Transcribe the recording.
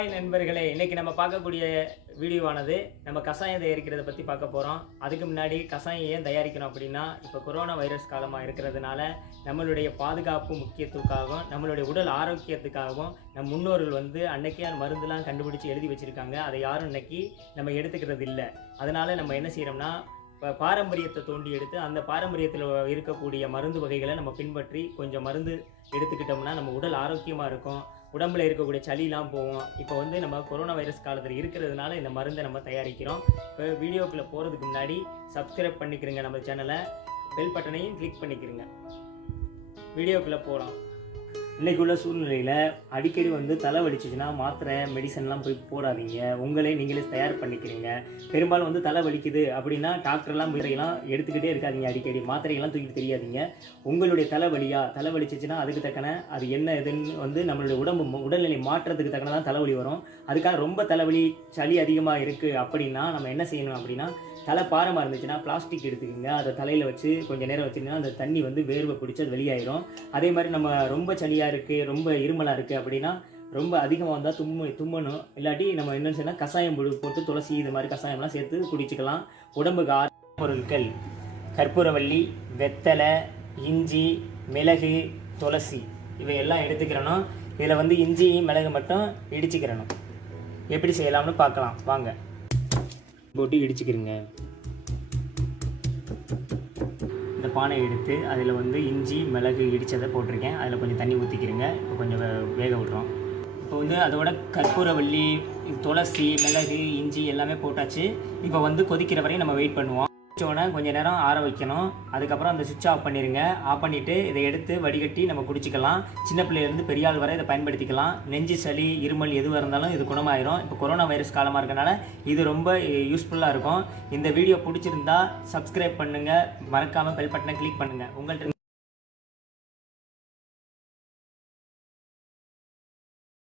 Hi நண்பர்களே, இன்னைக்கு நம்ம பார்க்கக்கூடிய வீடியோவானது நம்ம கஷாயம் தயாரிக்கிறத பற்றி பார்க்க போகிறோம். அதுக்கு முன்னாடி கஷாயம் ஏன் தயாரிக்கணும் அப்படின்னா, இப்போ கொரோனா வைரஸ் காலமாக இருக்கிறதுனால நம்மளுடைய பாதுகாப்பு முக்கியத்துக்காகவும் நம்மளுடைய உடல் ஆரோக்கியத்துக்காகவும் நம் முன்னோர்கள் அன்னைக்கே அந்த மருந்துலாம் கண்டுபிடிச்சி எழுதி வச்சுருக்காங்க. அதை யாரும் இன்னைக்கு நம்ம எடுத்துக்கிறது இல்லை. அதனால் நம்ம என்ன செய்கிறோம்னா, இப்போ பாரம்பரியத்தை தோண்டி எடுத்து அந்த பாரம்பரியத்தில் இருக்கக்கூடிய மருந்து வகைகளை நம்ம பின்பற்றி கொஞ்சம் மருந்து எடுத்துக்கிட்டோம்னா நம்ம உடல் ஆரோக்கியமாக இருக்கும். உடம்புல இருக்கக்கூடிய சளிலாம் போகும். இப்போ நம்ம கொரோனா வைரஸ் காலத்தில் இருக்கிறதுனால இந்த மருந்தை நம்ம தயாரிக்கிறோம். இப்போ வீடியோக்குள்ளே போகிறதுக்கு முன்னாடி சப்ஸ்கிரைப் பண்ணிக்கிறங்க, நம்ம சேனலை பெல் பட்டனையும் கிளிக் பண்ணிக்கிறங்க. வீடியோக்குள்ளே போகலாம். இன்றைக்கு உள்ள சூழ்நிலையில் அடிக்கடி தலை வலிச்சிச்சுன்னா மாத்திரை மெடிசன்லாம் போய் போடாதீங்க. உங்களே நீங்களே தயார் பண்ணிக்கிறீங்க. பெரும்பாலும் தலை வலிக்குது அப்படின்னா டாக்டர்லாம் முறையெல்லாம் எடுத்துக்கிட்டே இருக்காதீங்க. அடிக்கடி மாத்திரைகள்லாம் தூக்கிட்டு தெரியாதீங்க. உங்களுடைய தலை வலிச்சிச்சுன்னா அதுக்கு தக்கன அது என்ன இதுன்னு நம்மளுடைய உடல்நிலை மாற்றத்துக்கு தக்கன தான் தலைவலி வரும். அதுக்காக ரொம்ப தலைவலி சளி அதிகமாக இருக்குது அப்படின்னா நம்ம என்ன செய்யணும் அப்படின்னா, தலை பாரமாக இருந்துச்சுன்னா பிளாஸ்டிக் எடுத்துக்கோங்க. அதை தலையில் வச்சு கொஞ்சம் நேரம் வச்சுருந்தீங்கன்னா அந்த தண்ணி வேர்வை பிடிச்சி அது வெளியாயிரும். அதே மாதிரி நம்ம ரொம்ப சளியாக இருக்குது, ரொம்ப இருமலாக இருக்குது அப்படின்னா ரொம்ப அதிகமாக வந்தால் தும்மணும். இல்லாட்டி நம்ம என்ன செய்யணும், கஷாயம் போட்டு துளசி இது மாதிரி கஷாயம்லாம் சேர்த்து குடிச்சிக்கலாம். உடம்புக்கு பொருட்கள் கற்பூரவள்ளி, வெத்தலை, இஞ்சி, மிளகு, துளசி இவையெல்லாம் எடுத்துக்கிறணும். இதில் இஞ்சி மிளகு மட்டும் இடிச்சுக்கிறணும். எப்படி செய்யலாம்னு பார்க்கலாம் வாங்க. போட்டு இடிச்சுக்கிறங்க. இந்த பானை எடுத்து அதில் இஞ்சி மிளகு இடித்ததை போட்டிருக்கேன். அதில் கொஞ்சம் தண்ணி ஊற்றிக்கிறங்க. இப்போ கொஞ்சம் வேக விட்றோம். இப்போ அதோட கற்பூரவள்ளி, துளசி, மிளகு, இஞ்சி எல்லாமே போட்டாச்சு. இப்போ கொதிக்கிற வரையும் நம்ம வெயிட் பண்ணுவோம். கொஞ்சம் நேரம் ஆற வைக்கணும். அதுக்கப்புறம் அந்த சுவிட்ச் ஆஃப் பண்ணிடுங்க. ஆஃப் பண்ணிவிட்டு இதை எடுத்து வடிகட்டி நம்ம குடிச்சிக்கலாம். சின்ன பிள்ளையிலேருந்து பெரிய ஆள் வரை இதை பயன்படுத்திக்கலாம். நெஞ்சு சளி இருமல் எதுவாக இருந்தாலும் இது குணமாயிரும். இப்போ கொரோனா வைரஸ் காலமாக இருக்கனால இது ரொம்ப யூஸ்ஃபுல்லாக இருக்கும். இந்த வீடியோ பிடிச்சிருந்தா சப்ஸ்கிரைப் பண்ணுங்கள், மறக்காமல் பெல் பட்டனை கிளிக் பண்ணுங்கள். உங்கள்கிட்ட